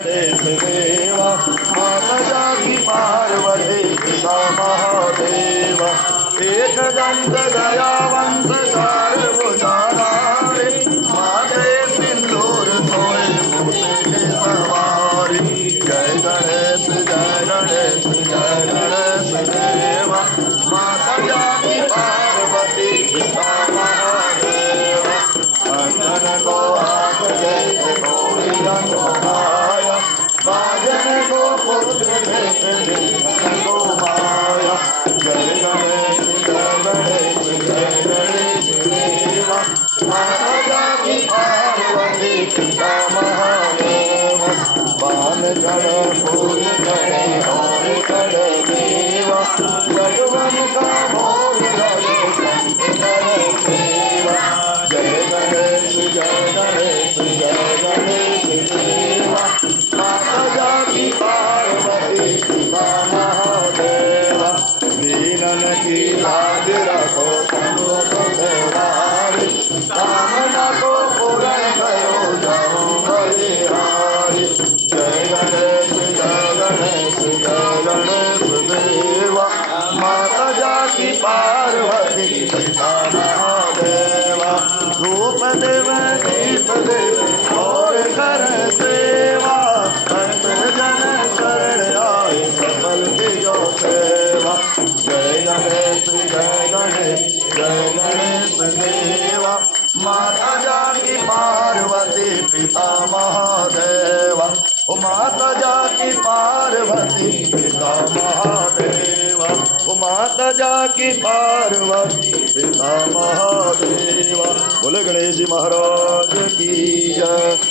देवा माता जाकी पार्वती पिता महादेव एक दंत दयावंत सर्वभुजाधारी माथे सिंदूर सोए मूसे के सवारी जय गणेश देवा माता जाकी पार्वती पिता महादेव अंजन को हाथ दे गौरी रंगमाया बाजन को पुत्र दे को माया जय गणेश देवा माता जाकी पार्वती पिता महादेव बाल जड़ फूल करे और कर देवा जगवन का भोग लगे शंकर सेवा जय गणेश देवा माता जाकी पार्वती पिता महादेव दीनन की लाज रखो संतोषधारी कामना को पूर्ण करो जाओ बलिहारी जय गणेश देवा माता जाकी पार्वती पिता महादेवा रूप देव दीप देव और कर सेवा अंत जन शरण आए सफल जो सेवा जय गणेश देवा माता जाकी पार्वती पिता महादेवा ओ माता जाकी पार्वती पिता महादेवा ओ माता जाकी पार्वती पिता महादेवा बोले गणेश जी महाराज की जय।